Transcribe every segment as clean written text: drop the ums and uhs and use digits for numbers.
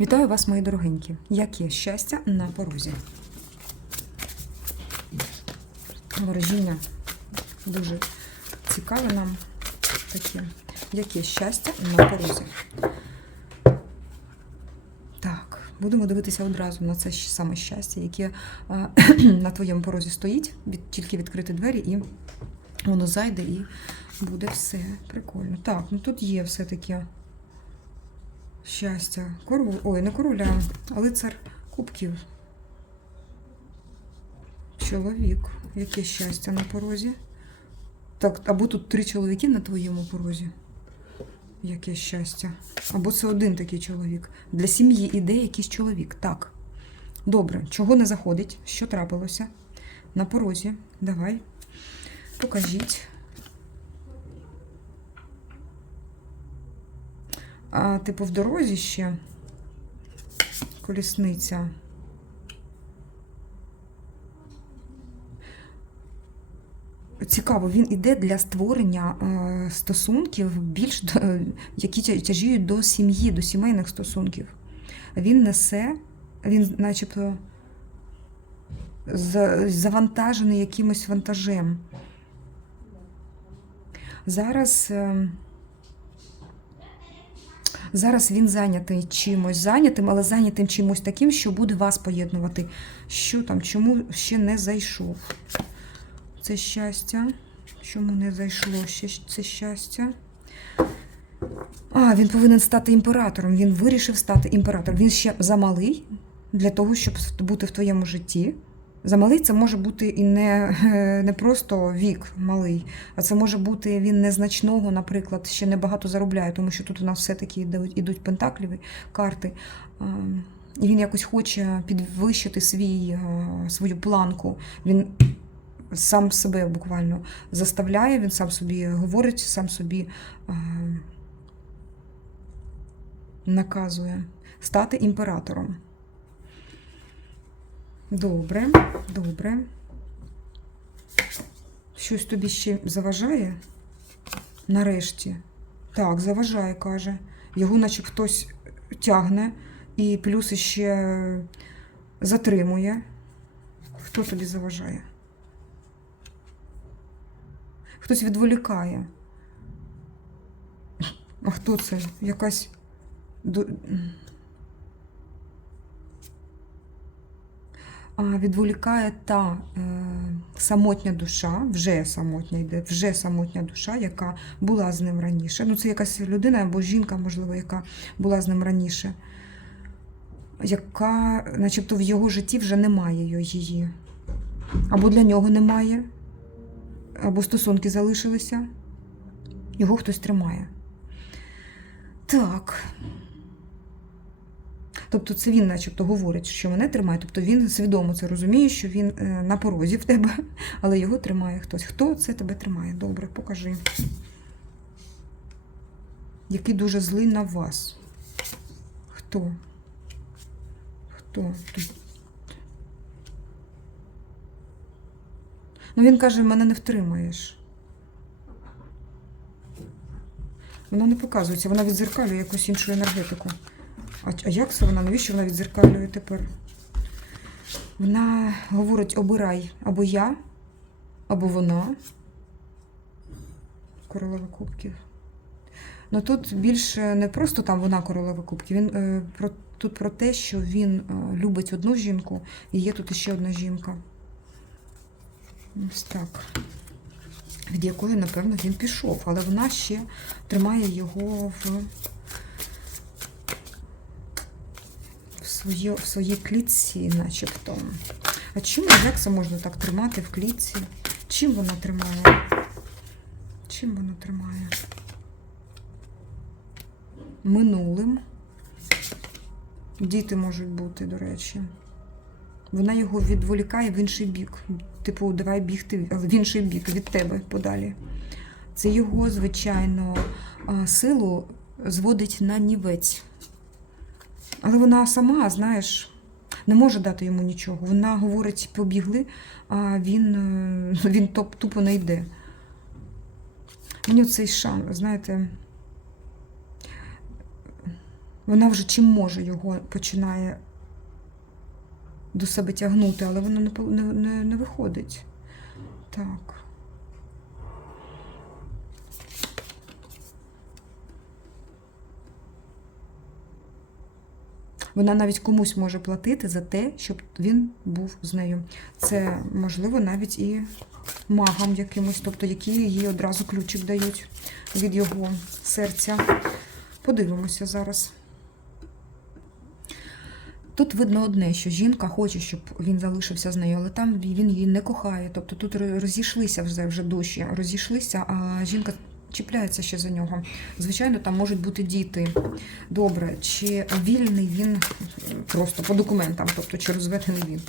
Вітаю вас, мої дорогенькі. Яке щастя на порозі? Ворожіння дуже цікаве нам таке. Яке щастя на порозі? Так, будемо дивитися одразу на це саме щастя, яке на твоєму порозі стоїть. Тільки відкрити двері і воно зайде і буде все прикольно. Так, ну тут є все-таки щастя. Ой, не короля, а лицар кубків. Чоловік. Яке щастя на порозі? Так, або тут 3 чоловіки на твоєму порозі. Яке щастя. Або це один такий чоловік. Для сім'ї іде якийсь чоловік. Так. Добре. Чого не заходить? Що трапилося? На порозі. Давай. Покажіть. А, типу, в дорозі ще колісниця. Цікаво, він іде для створення стосунків, які тяжіють до сім'ї, до сімейних стосунків. Він несе, він начебто завантажений якимось вантажем. Зараз він зайнятий чимось зайнятим, але зайнятим чимось таким, що буде вас поєднувати. Що там, чому ще не зайшов? Це щастя. Чому не зайшло ще це щастя? А, він повинен стати імператором. Він вирішив стати імператором. Він ще замалий для того, щоб бути в твоєму житті. Замалий це може бути і не просто вік малий, а це може бути він незначного, наприклад, ще небагато заробляє, тому що тут у нас все-таки йдуть пентакліві карти. І він якось хоче підвищити свою планку. Він сам себе буквально заставляє, він сам собі говорить, сам собі наказує стати імператором. Добре, добре. Щось тобі ще заважає? Нарешті. Так, заважає, каже. Його наче хтось тягне і плюс іще затримує. Хто тобі заважає? Хтось відволікає. А хто це? Якась... Відволікає та самотня душа, вже самотня йде, вже самотня душа, яка була з ним раніше. Ну, це якась людина або жінка, можливо, яка була з ним раніше, яка, начебто, в його житті вже немає її. Або для нього немає, або стосунки залишилися. Його хтось тримає. Так. Тобто це він начебто говорить, що мене тримає. Тобто він свідомо це розуміє, що він на порозі в тебе, але його тримає хтось. Хто це тебе тримає? Добре, покажи. Який дуже злий на вас. Хто? Хто? Ну він каже, мене не втримаєш. Вона не показується, вона відзеркалює якусь іншу енергетику. А як це вона? Навіщо вона відзеркалює тепер? Вона говорить, обирай або я, або вона. Королева кубків. Ну тут більше не просто там вона королева кубків. Він тут про те, що він любить одну жінку, і є тут ще одна жінка. Ось так. Від якої, напевно, він пішов. Але вона ще тримає його в своїй клітці, начебто. А чим, як це можна так тримати в клітці? Чим вона тримає? Чим вона тримає? Минулим. Діти можуть бути, до речі. Вона його відволікає в інший бік. Типу, давай бігти в інший бік, від тебе подалі. Це його, звичайно, силу зводить на нівець. Але вона сама, знаєш, не може дати йому нічого. Вона говорить, побігли, а він тупо не йде. Мені цей шанс, знаєте, Вона вже чим може його починає до себе тягнути, але воно не виходить. Так. Вона навіть комусь може платити за те, щоб він був з нею. Це, можливо, навіть і магам якимось, тобто які їй одразу ключик дають від його серця. Подивимося зараз. Тут видно одне, що жінка хоче, щоб він залишився з нею, але там він її не кохає. Тобто тут розійшлися вже душі, розійшлися, а жінка чіпляється ще за нього. Звичайно, там можуть бути діти. Добре, чи вільний він просто по документам, тобто чи розведений він.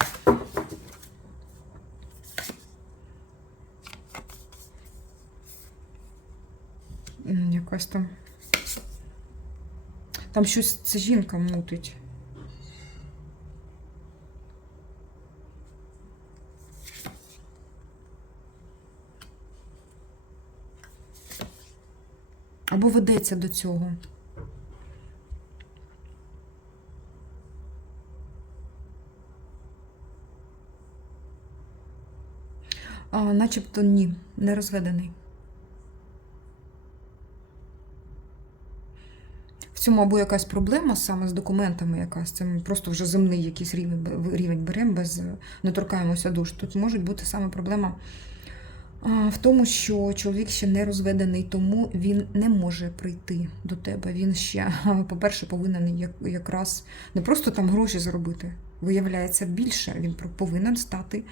Якась там. Там щось ця жінка мутить. Або ведеться до цього. Начебто ні, не розведений. В цьому або якась проблема саме з документами якась, це ми просто вже земний якийсь рівень беремо, не торкаємося душ. Тут може бути саме проблема в тому, що чоловік ще не розведений, тому він не може прийти до тебе. Він ще, по-перше, повинен якраз не просто там гроші заробити, виявляється більше, він повинен стати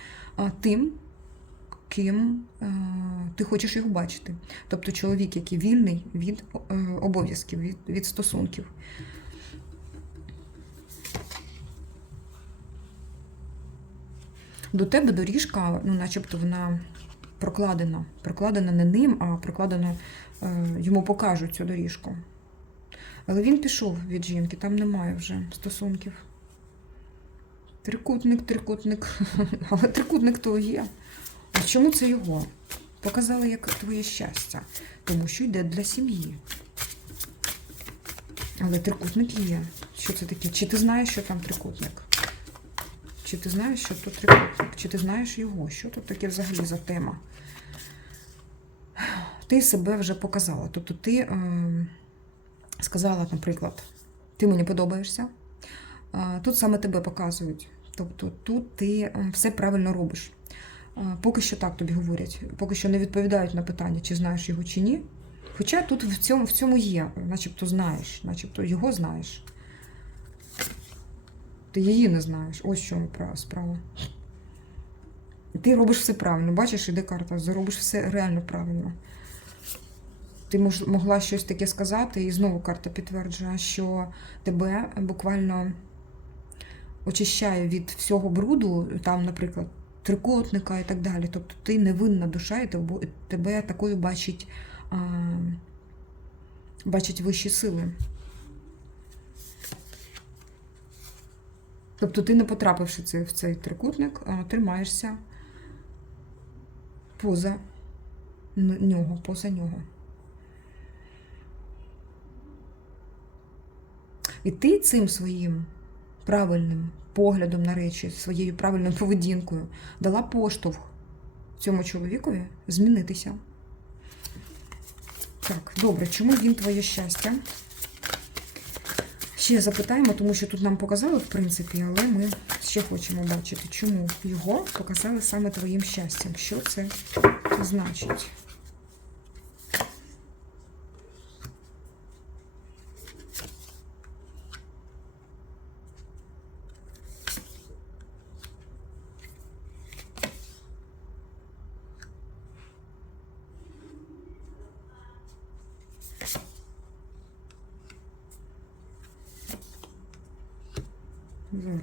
тим, ким ти хочеш його бачити. Тобто чоловік, який вільний від обов'язків, від стосунків. До тебе доріжка, ну, начебто вона прокладена. Прокладена не ним, а прокладена, йому покажуть цю доріжку. Але він пішов від жінки, там немає вже стосунків. Трикутник. Але трикутник то є. А чому це його? Показали, як твоє щастя. Тому що йде для сім'ї. Але трикутник є. Що це таке? Чи ти знаєш, що там трикутник? Чи ти знаєш, що тут трикутник? Чи ти знаєш його? Що тут таке взагалі за тема? Ти себе вже показала. Тобто ти сказала, наприклад, ти мені подобаєшся. Тут саме тебе показують. Тобто тут ти все правильно робиш. Поки що так тобі говорять. Поки що не відповідають на питання, чи знаєш його, чи ні. Хоча тут в цьому є, начебто знаєш, начебто його знаєш. Ти її не знаєш. Ось в чому справа. Ти робиш все правильно. Бачиш, іде карта, зробиш все реально правильно. Ти могла щось таке сказати, і знову карта підтверджує, що тебе буквально очищає від всього бруду, там, наприклад, трикутника і так далі. Тобто ти невинна душа, і тебе такою бачать вищі сили. Тобто ти, не потрапивши в цей трикутник, тримаєшся поза нього. І ти цим своїм правильним поглядом на речі, своєю правильною поведінкою дала поштовх цьому чоловікові змінитися. Так, добре, чому він твоє щастя? Ще запитаємо, тому що тут нам показали, в принципі, але ми ще хочемо бачити, чому його показали саме твоїм щастям. Що це значить?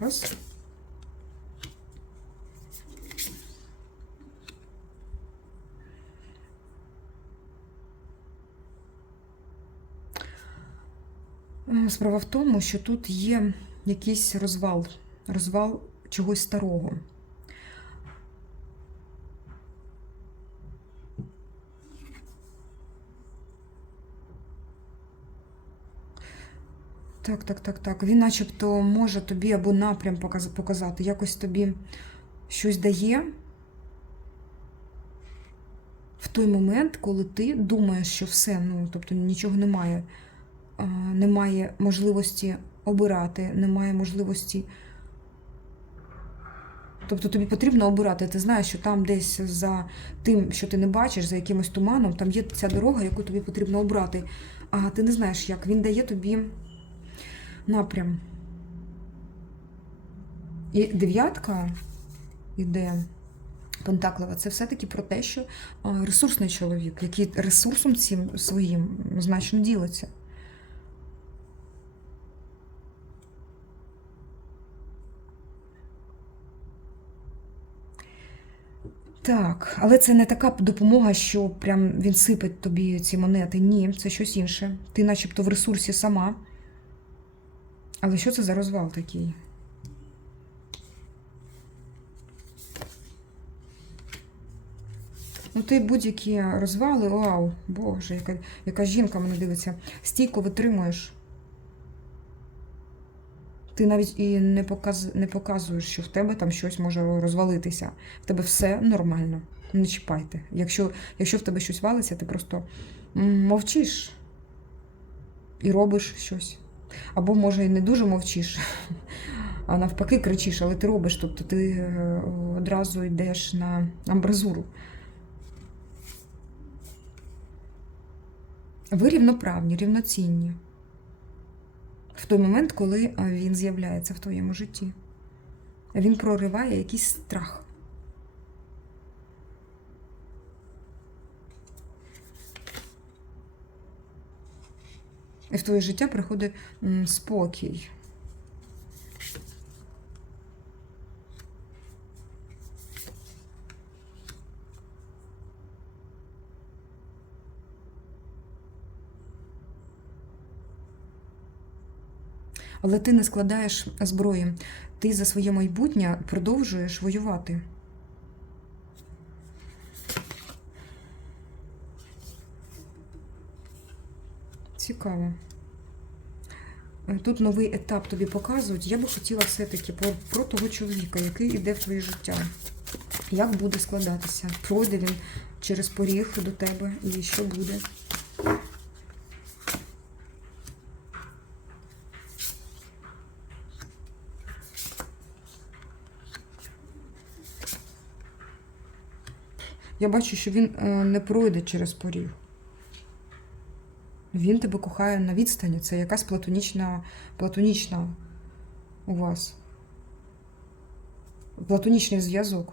Зараз. Справа в тому, що тут є якийсь розвал чогось старого. Так. Він начебто може тобі або напрям показати, якось тобі щось дає в той момент, коли ти думаєш, що все, ну, тобто нічого немає. Немає можливості обирати, немає можливості. Тобто тобі потрібно обирати. Ти знаєш, що там десь за тим, що ти не бачиш, за якимось туманом, там є ця дорога, яку тобі потрібно обрати. А ти не знаєш, як. Він дає тобі напрям. І дев'ятка іде пентаклева. Це все-таки про те, що ресурсний чоловік, який ресурсом цим своїм значно ділиться. Так, але це не така допомога, що прям він сипить тобі ці монети. Ні, це щось інше. Ти начебто в ресурсі сама. Але що це за розвал такий? Ну, ти будь-які розвали, вау, Боже, яка жінка мене дивиться. Стійко витримуєш. Ти навіть і не показуєш, що в тебе там щось може розвалитися. В тебе все нормально. Не чіпайте. Якщо в тебе щось валиться, ти просто мовчиш і робиш щось. Або, може, і не дуже мовчиш, а навпаки кричиш, але ти робиш. Тобто ти одразу йдеш на амбразуру. Ви рівноправні, рівноцінні. В той момент, коли він з'являється в твоєму житті. Він прориває якийсь страх. І в твоє життя приходить спокій. Але ти не складаєш зброї. Ти за своє майбутнє продовжуєш воювати. Цікаво. Тут новий етап тобі показують. Я би хотіла все-таки про того чоловіка, який йде в твоє життя. Як буде складатися? Пройде він через поріг до тебе і що буде? Я бачу, що він не пройде через поріг. Він тебе кохає на відстані. Це якась платонічна у вас. Платонічний зв'язок.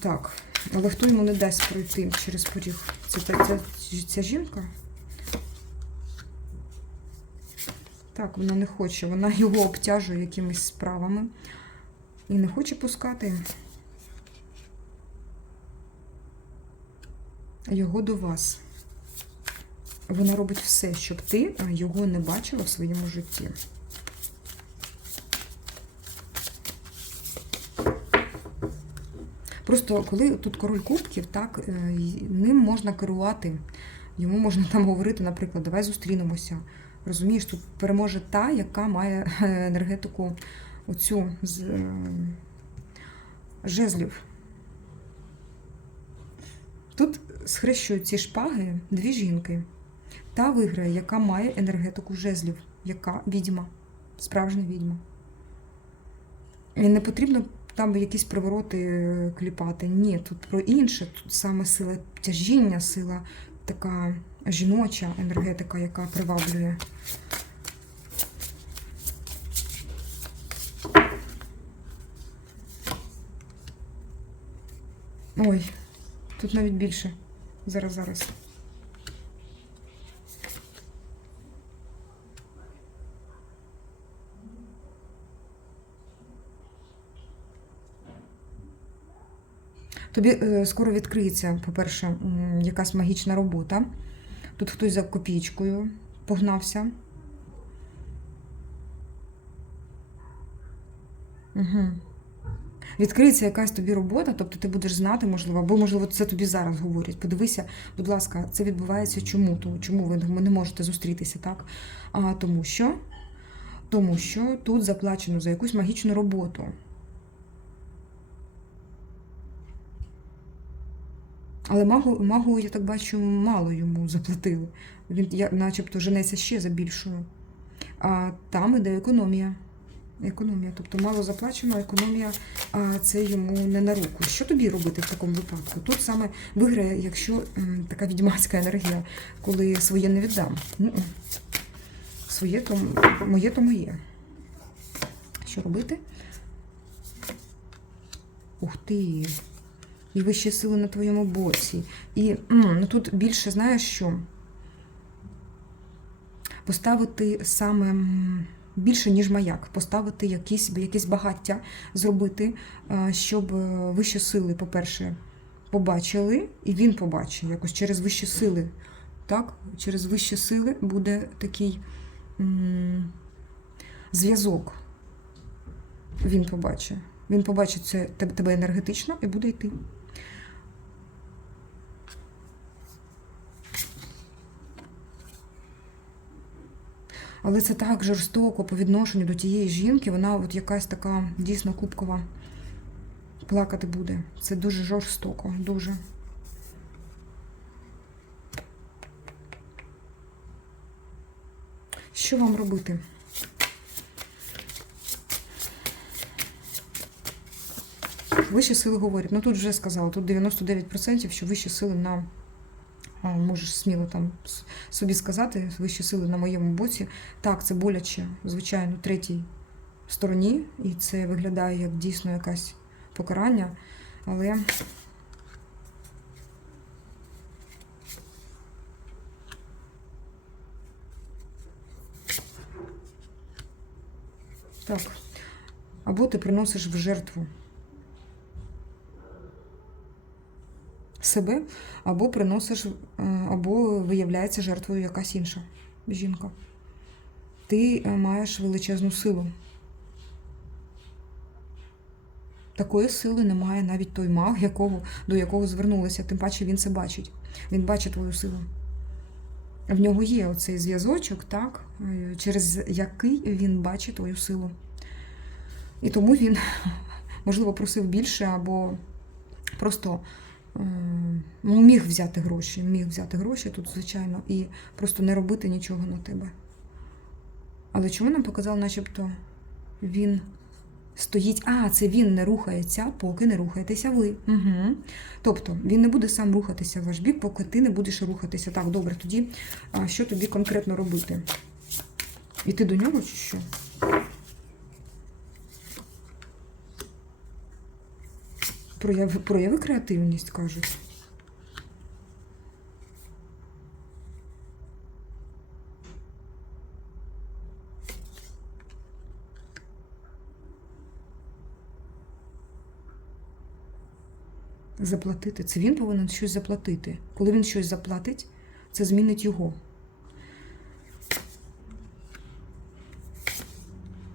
Так, але хто йому не дасть пройти через поріг? Ця жінка? Так, вона не хоче. Вона його обтяжує якимись справами. І не хоче пускати його до вас. Вона робить все, щоб ти його не бачила в своєму житті. Просто коли тут король кубків, так, ним можна керувати. Йому можна там говорити, наприклад, давай зустрінемося. Розумієш, тут переможе та, яка має енергетику оцю з жезлів. Тут схрещують ці шпаги дві жінки. Та виграє, яка має енергетику жезлів, яка відьма, справжня відьма. І не потрібно там якісь привороти кліпати. Ні, тут про інше, тут саме сила тяжіння, сила така жіноча енергетика, яка приваблює. Ой, тут навіть більше. Зараз. Тобі скоро відкриється, по-перше, якась магічна робота. Тут хтось за копійкою погнався. Угу. відкриється якась тобі робота, тобто ти будеш знати, можливо, або, можливо, це тобі зараз говорять. Подивися, будь ласка, це відбувається чому? Чому ви не можете зустрітися, так? Тому що тут заплачено за якусь магічну роботу. Але магу, я так бачу, мало йому заплатили. Він начебто женеться ще за більшою. А там іде економія. Економія, тобто мало заплачено, економія, це йому не на руку. Що тобі робити в такому випадку? Тут саме виграє, якщо така відьмацька енергія, коли своє не віддам. Своє то моє, то моє. Що робити? Ух ти! І вищі сили на твоєму боці. І тут більше, знаєш що? Поставити саме більше, ніж маяк. Поставити якесь багаття, зробити, щоб вищі сили, по-перше, побачили, і він побачив якось через вищі сили. Так? Через вищі сили буде такий зв'язок. Він побачить. Він побачить це тебе енергетично і буде йти. Але це так жорстоко по відношенню до тієї жінки, вона от якась така дійсно кубкова. Плакати буде. Це дуже жорстоко, дуже. Що вам робити? Вищі сили говорять, тут вже сказала, тут 99%, що вищі сили на, можеш сміло там собі сказати, вищі сили на моєму боці. Так, це боляче, звичайно, третій стороні, і це виглядає як дійсно якесь покарання, але так, або ти приносиш в жертву себе, або приносиш, або виявляється жертвою якась інша жінка. Ти маєш величезну силу. Такої сили немає навіть той маг, до якого звернулися, тим паче він це бачить. Він бачить твою силу. В нього є оцей зв'язочок, так, через який він бачить твою силу. І тому він, можливо, просив більше, або просто міг взяти гроші тут, звичайно, і просто не робити нічого на тебе. Але чому нам показали, начебто, він стоїть, це він не рухається, поки не рухаєтеся ви. Угу. Тобто, він не буде сам рухатися в ваш бік, поки ти не будеш рухатися. Так, добре, тоді що тобі конкретно робити? Іти до нього чи що? Прояви креативність, кажуть. Заплатити. Це він повинен щось заплатити. Коли він щось заплатить, це змінить його.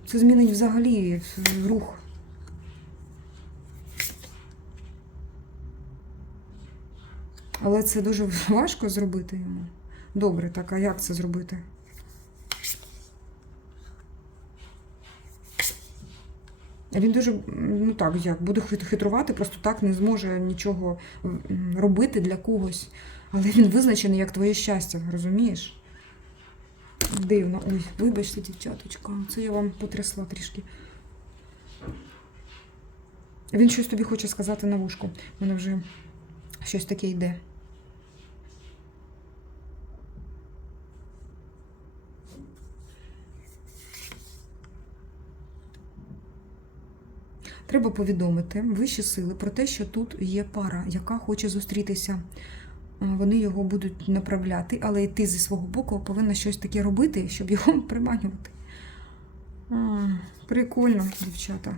Це змінить взагалі рух. Але це дуже важко зробити йому. Добре, так, а як це зробити? Він дуже, буде хитрувати, просто так не зможе нічого робити для когось. Але він визначений як твоє щастя, розумієш? Дивно. Ой, вибачте, дівчаточка, це я вам потрясла трішки. Він щось тобі хоче сказати на вушку. У мене вже щось таке йде. Треба повідомити вищі сили про те, що тут є пара, яка хоче зустрітися. Вони його будуть направляти, але і ти зі свого боку повинна щось таке робити, щоб його приманювати. Прикольно, дівчата.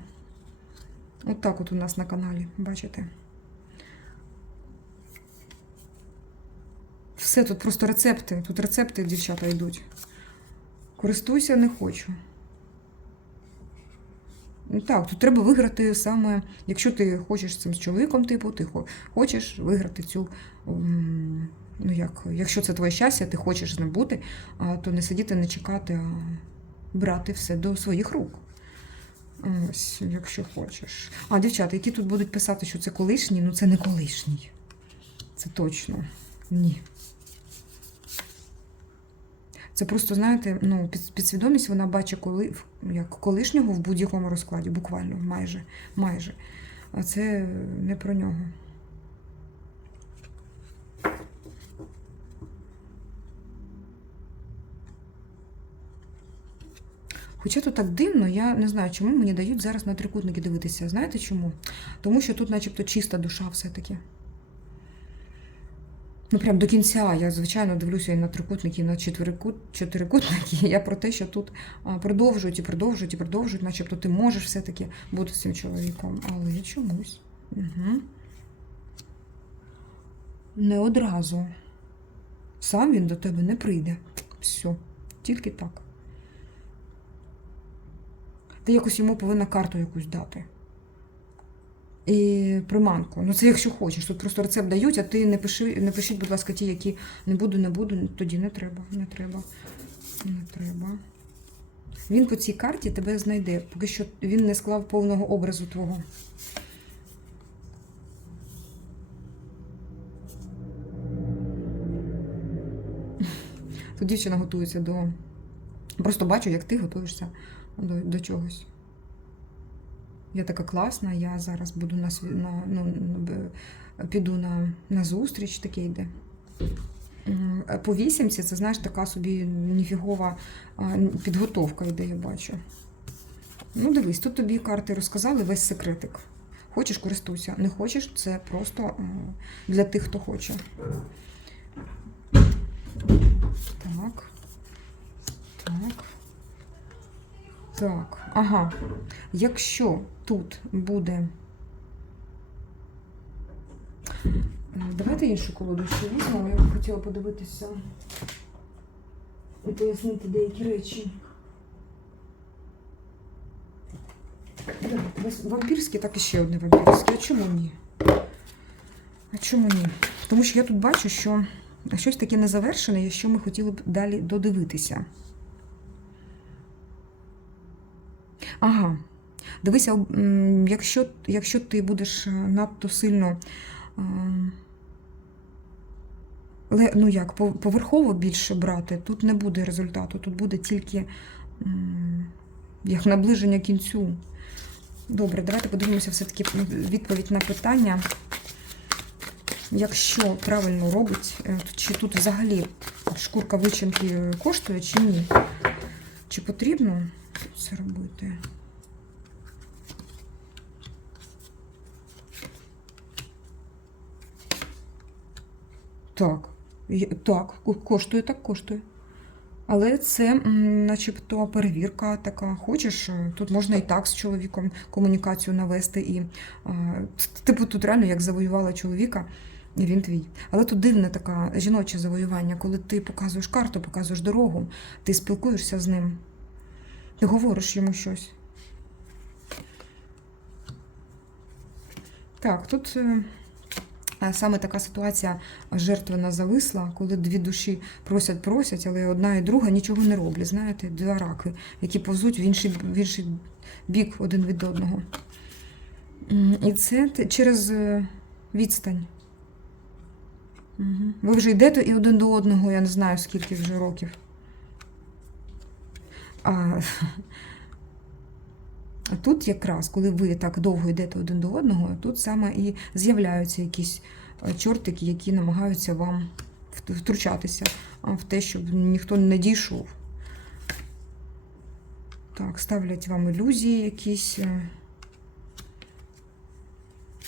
От так от у нас на каналі, бачите? Все, тут просто рецепти. Тут рецепти, дівчата, йдуть. Користуйся, не хочу. Так, тут треба виграти саме, якщо ти хочеш з цим чоловіком, типу, ти хочеш виграти цю, ну як, якщо це твоє щастя, ти хочеш з ним бути, то не сидіти, не чекати, а брати все до своїх рук. Ось, якщо хочеш. Дівчата, які тут будуть писати, що це колишній, ну це не колишній. Це точно. Ні. Це просто, знаєте, ну, підсвідомість, вона бачить як колишнього в будь-якому розкладі, буквально, майже. А це не про нього. Хоча тут так дивно, я не знаю, чому мені дають зараз на трикутники дивитися. Знаєте чому? Тому що тут начебто чиста душа все-таки. Ну, прям до кінця. Я, звичайно, дивлюся і на трикутники, і на чотирикутники. Я про те, що тут продовжують і продовжують, і продовжують, начебто ти можеш все-таки бути з цим чоловіком. Але чомусь. Угу. Не одразу. Сам він до тебе не прийде. Все. Тільки так. Ти якось йому повинна карту якусь дати. І приманку. Ну це якщо хочеш. Тут просто рецепт дають, а ти не пишіть, будь ласка, ті, які не буду, тоді не треба. Він по цій карті тебе знайде, поки що він не склав повного образу твого. Тут дівчина готується до... Просто бачу, як ти готуєшся до чогось. Я така класна, я зараз буду піду на зустріч, таке йде. По вісімці, це, знаєш, така собі ніфігова підготовка йде, я бачу. Ну, дивись, тут тобі карти розказали весь секретик. Хочеш, користуйся. Не хочеш, це просто для тих, хто хоче. Так. Так, ага. Якщо тут буде... Давайте іншу колоду ще візьмемо. Я б хотіла подивитися і пояснити деякі речі. Вампірський, так і ще одне вампірське. А чому ні? Тому що я тут бачу, що щось таке незавершене, що ми хотіли б далі додивитися. Ага. Дивися, якщо ти будеш надто сильно, ну як, поверхово більше брати, тут не буде результату, тут буде тільки як наближення кінцю. Добре, давайте подивимося все-таки відповідь на питання. Якщо правильно робить, чи тут взагалі шкурка вичинки коштує, чи ні? Чи потрібно це робити? Так, коштує. Але це начебто перевірка така. Хочеш, тут можна і так з чоловіком комунікацію навести. І, типу, тут реально як завоювала чоловіка, і він твій. Але тут дивне таке жіноче завоювання, коли ти показуєш карту, показуєш дорогу, ти спілкуєшся з ним, ти говориш йому щось. Так, тут... Саме така ситуація жертвена зависла, коли дві душі просять, але одна і друга нічого не роблять. Знаєте, два раки, які повзуть в інший бік один від одного. І це через відстань. Ви вже йдете і один до одного, я не знаю, скільки вже років. А тут якраз, коли ви так довго йдете один до одного, тут саме і з'являються якісь чортики, які намагаються вам втручатися в те, щоб ніхто не дійшов. Так, ставлять вам ілюзії якісь,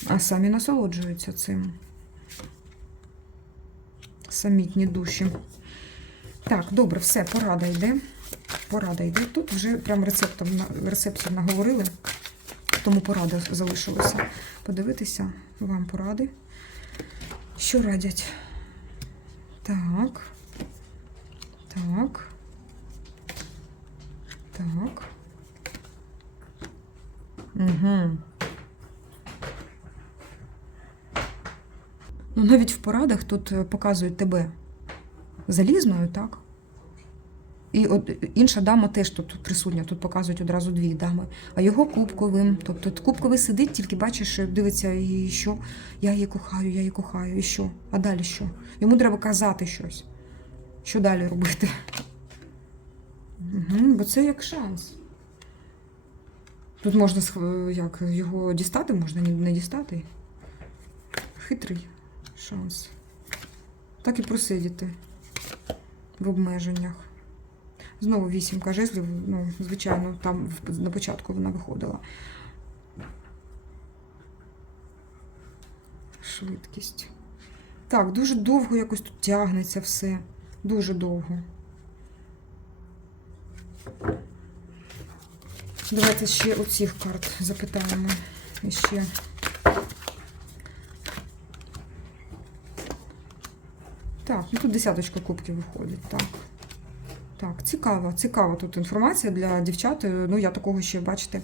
а самі насолоджуються цим. Самітні душі. Так, добре, все, порада йде. Тут вже прям рецептів наговорили, тому порада залишилася. Подивитися вам поради. Що радять? Так. Угу. Ну, навіть в порадах тут показують тебе залізною, так? І от інша дама теж тут присутня, тут показують одразу дві дами. А його кубковим. Тобто кубковий сидить, тільки бачиш, дивиться, і що? Я її кохаю, і що? А далі що? Йому треба казати щось. Що далі робити? Угу, бо це як шанс. Тут можна як, його дістати, можна не дістати. Хитрий шанс. Так і просидіти в обмеженнях. Знову 8 жезлів, ну, звичайно, там на початку вона виходила. Швидкість. Так, дуже довго якось тут тягнеться все. Дуже довго. Давайте ще оцих карт запитаємо. І ще. Так, ну тут 10 кубків виходить, так. Так, цікава тут інформація для дівчат. Ну, я такого ще, бачите,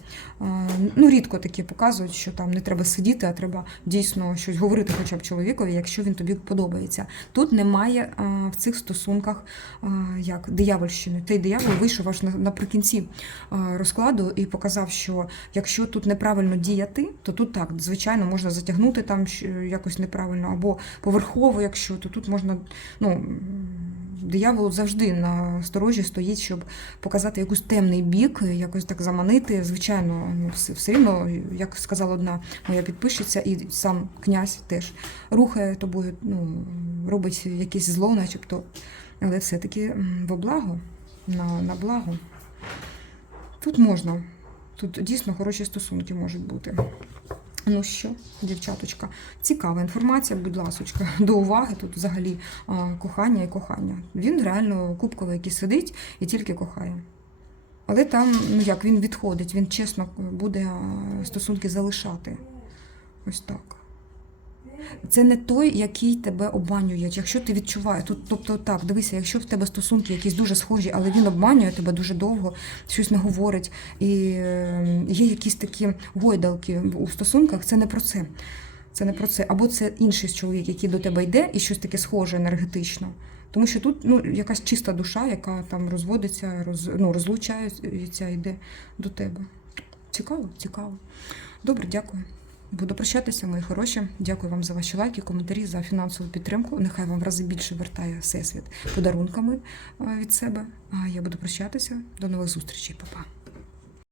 ну, рідко таке показують, що там не треба сидіти, а треба дійсно щось говорити хоча б чоловікові, якщо він тобі подобається. Тут немає в цих стосунках як диявольщини. Той диявол вийшов аж наприкінці розкладу і показав, що якщо тут неправильно діяти, то тут так, звичайно, можна затягнути там якось неправильно, або поверхово, якщо, то тут можна, ну, диявол завжди на сторожі стоїть, щоб показати якийсь темний бік, якось так заманити. Звичайно, ну, все рівно, як сказала одна моя підписчиця, і сам князь теж рухає тобою, ну, робить якесь зло, начебто, але все-таки во благо, на благо. Тут можна, тут дійсно хороші стосунки можуть бути. Ну що, дівчаточка, цікава інформація, будь ласочка, до уваги, тут взагалі кохання і кохання. Він реально кубковий, який сидить і тільки кохає. Але там, ну як, він відходить, він чесно буде стосунки залишати. Ось так. Це не той, який тебе обманює, якщо ти відчуваєш. Тут, тобто так, дивися, якщо в тебе стосунки якісь дуже схожі, але він обманює тебе дуже довго, щось не говорить, і є якісь такі гойдалки у стосунках, це не про це. Це не про це. Або це інший чоловік, який до тебе йде, і щось таке схоже енергетично. Тому що тут, ну, якась чиста душа, яка там розводиться, розлучається, йде до тебе. Цікаво, цікаво. Добре, дякую. Буду прощатися, мої хороші. Дякую вам за ваші лайки, коментарі, за фінансову підтримку. Нехай вам в рази більше вертає Всесвіт подарунками від себе. А я буду прощатися. До нових зустрічей. Па-па.